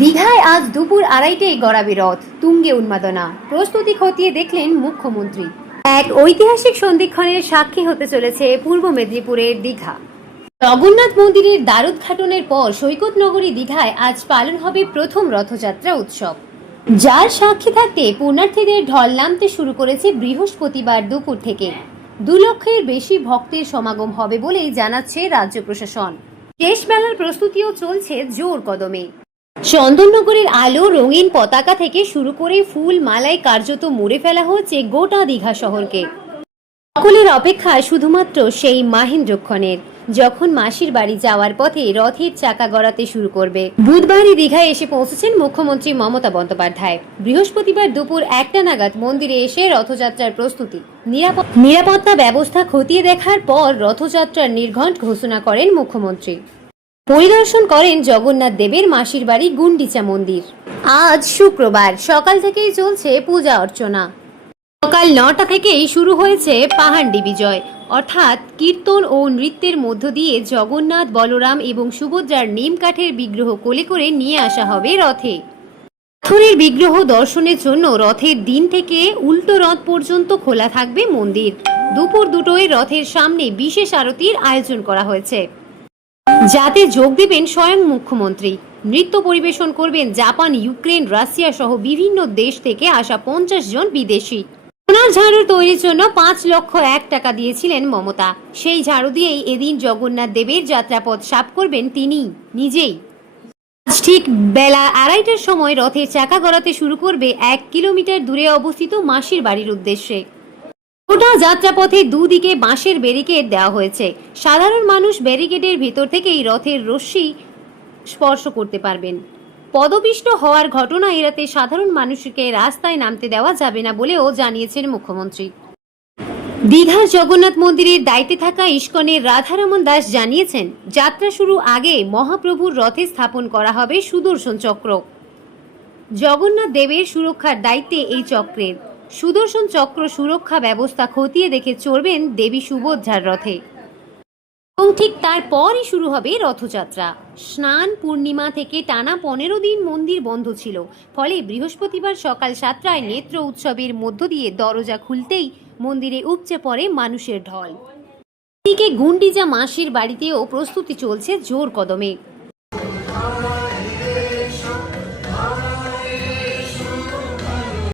দীঘায় আজ দুপুর আড়াইটায় গড়াবে রথ, তুঙ্গে উন্মাদনা। প্রস্তুতি খতিয়ে দেখলেন মুখ্যমন্ত্রী। এক ঐতিহাসিক সন্ধিক্ষণের সাক্ষী হতে চলেছে পূর্ব মেদিনীপুরের দীঘা। জগন্নাথ মন্দিরের দ্বারোদ্ঘাটনের পর সৈকত নগরী দীঘায় আজ পালন হবে প্রথম রথযাত্রা উৎসব, যার সাক্ষী থাকতে পুণ্যার্থীদের ঢল নামতে শুরু করেছে বৃহস্পতিবার দুপুর থেকে। 2 লক্ষের বেশি ভক্তের সমাগম হবে বলেই জানাচ্ছে রাজ্য প্রশাসন। শেষ বেলার প্রস্তুতিও চলছে জোর কদমে। চন্দননগরের আলো, রঙিন পতাকা থেকে শুরু করে ফুল মালায় কার্যত মুড়ে ফেলা হচ্ছে গোটা দীঘা শহরকে। সকলের অপেক্ষা শুধুমাত্র সেই মাহেন্দ্রক্ষণের, যখন মাসির বাড়ি যাওয়ার পথে রথের চাকা গড়াতে শুরু করবে। বুধবারই দীঘায় এসে পৌঁছেছেন মুখ্যমন্ত্রী মমতা বন্দ্যোপাধ্যায়। বৃহস্পতিবার দুপুর 1টা নাগাদ মন্দিরে এসে রথযাত্রার প্রস্তুতি, নিরাপত্তা ব্যবস্থা খতিয়ে দেখার পর রথযাত্রার নির্ঘণ্ট ঘোষণা করেন মুখ্যমন্ত্রী। পরিদর্শন করেন জগন্নাথ দেবের মাসির বাড়ি গুন্ডিচা মন্দির। আজ শুক্রবার সকাল থেকেই চলছে পূজা অর্চনা। সকাল 9টা থেকেই শুরু হয়েছে পাহান্ডি বিজয়, অর্থাৎ কীর্তন ও নৃত্যের মধ্য দিয়ে জগন্নাথ, বলরাম এবং সুভদ্রার নিম কাঠের বিগ্রহ কোলে করে নিয়ে আসা হবে রথে। পাথরের বিগ্রহ দর্শনের জন্য রথের দিন থেকে উল্টো রথ পর্যন্ত খোলা থাকবে মন্দির। দুপুর 2টোয় রথের সামনে বিশেষ আরতির আয়োজন করা হয়েছে, যাতে যোগ দেবেন স্বয়ং মুখ্যমন্ত্রী। নৃত্য পরিবেশন করবেন জাপান, ইউক্রেন, রাশিয়া সহ বিভিন্ন দেশ থেকে আসা 50 জন বিদেশি। সোনার ঝাড়ু তৈরির জন্য 5 লক্ষ টাকা দিয়েছিলেন মমতা। সেই ঝাড়ু দিয়েই এদিন জগন্নাথ দেবের যাত্রাপথ সাফ করবেন তিনি নিজেই। আজ ঠিক বেলা 2:30টার সময় রথের চাকা গড়াতে শুরু করবে 1 কিলোমিটার দূরে অবস্থিত মাসির বাড়ির উদ্দেশ্যে। গোটা যাত্রাপথে দুদিকে বাঁশের ব্যারিকেড দেওয়া হয়েছে। সাধারণ মানুষ ব্যারিকেডের ভিতর থেকেই রথের রশ্মি স্পর্শ করতে পারবেন। পদপিষ্ট হওয়ার ঘটনা এড়াতে সাধারণ মানুষকে রাস্তায় নামতে দেওয়া যাবে না বলেও জানিয়েছেন মুখ্যমন্ত্রী। দীঘার জগন্নাথ মন্দিরের দায়িত্বে থাকা ইস্কনের রাধারমন দাস জানিয়েছেন, যাত্রা শুরু আগে মহাপ্রভুর রথে স্থাপন করা হবে সুদর্শন চক্র। জগন্নাথ দেবের সুরক্ষার দায়িত্বে এই চক্রের। সুদর্শন চক্র সুরক্ষা ব্যবস্থা খতিয়ে দেখে চড়বেন দেবী সুভদ্রার রথে এবং ঠিক তারপরই শুরু হবে রথযাত্রা। স্নান পূর্ণিমা থেকে টানা 15 দিন মন্দির বন্ধ ছিল, ফলে বৃহস্পতিবার সকাল 7টায় নেত্র উৎসবের মধ্য দিয়ে দরজা খুলতেই মন্দিরে উপচে পড়ে মানুষের ঢল। এদিকে গুন্ডিচা মাসির বাড়িতেও প্রস্তুতি চলছে জোর কদমে।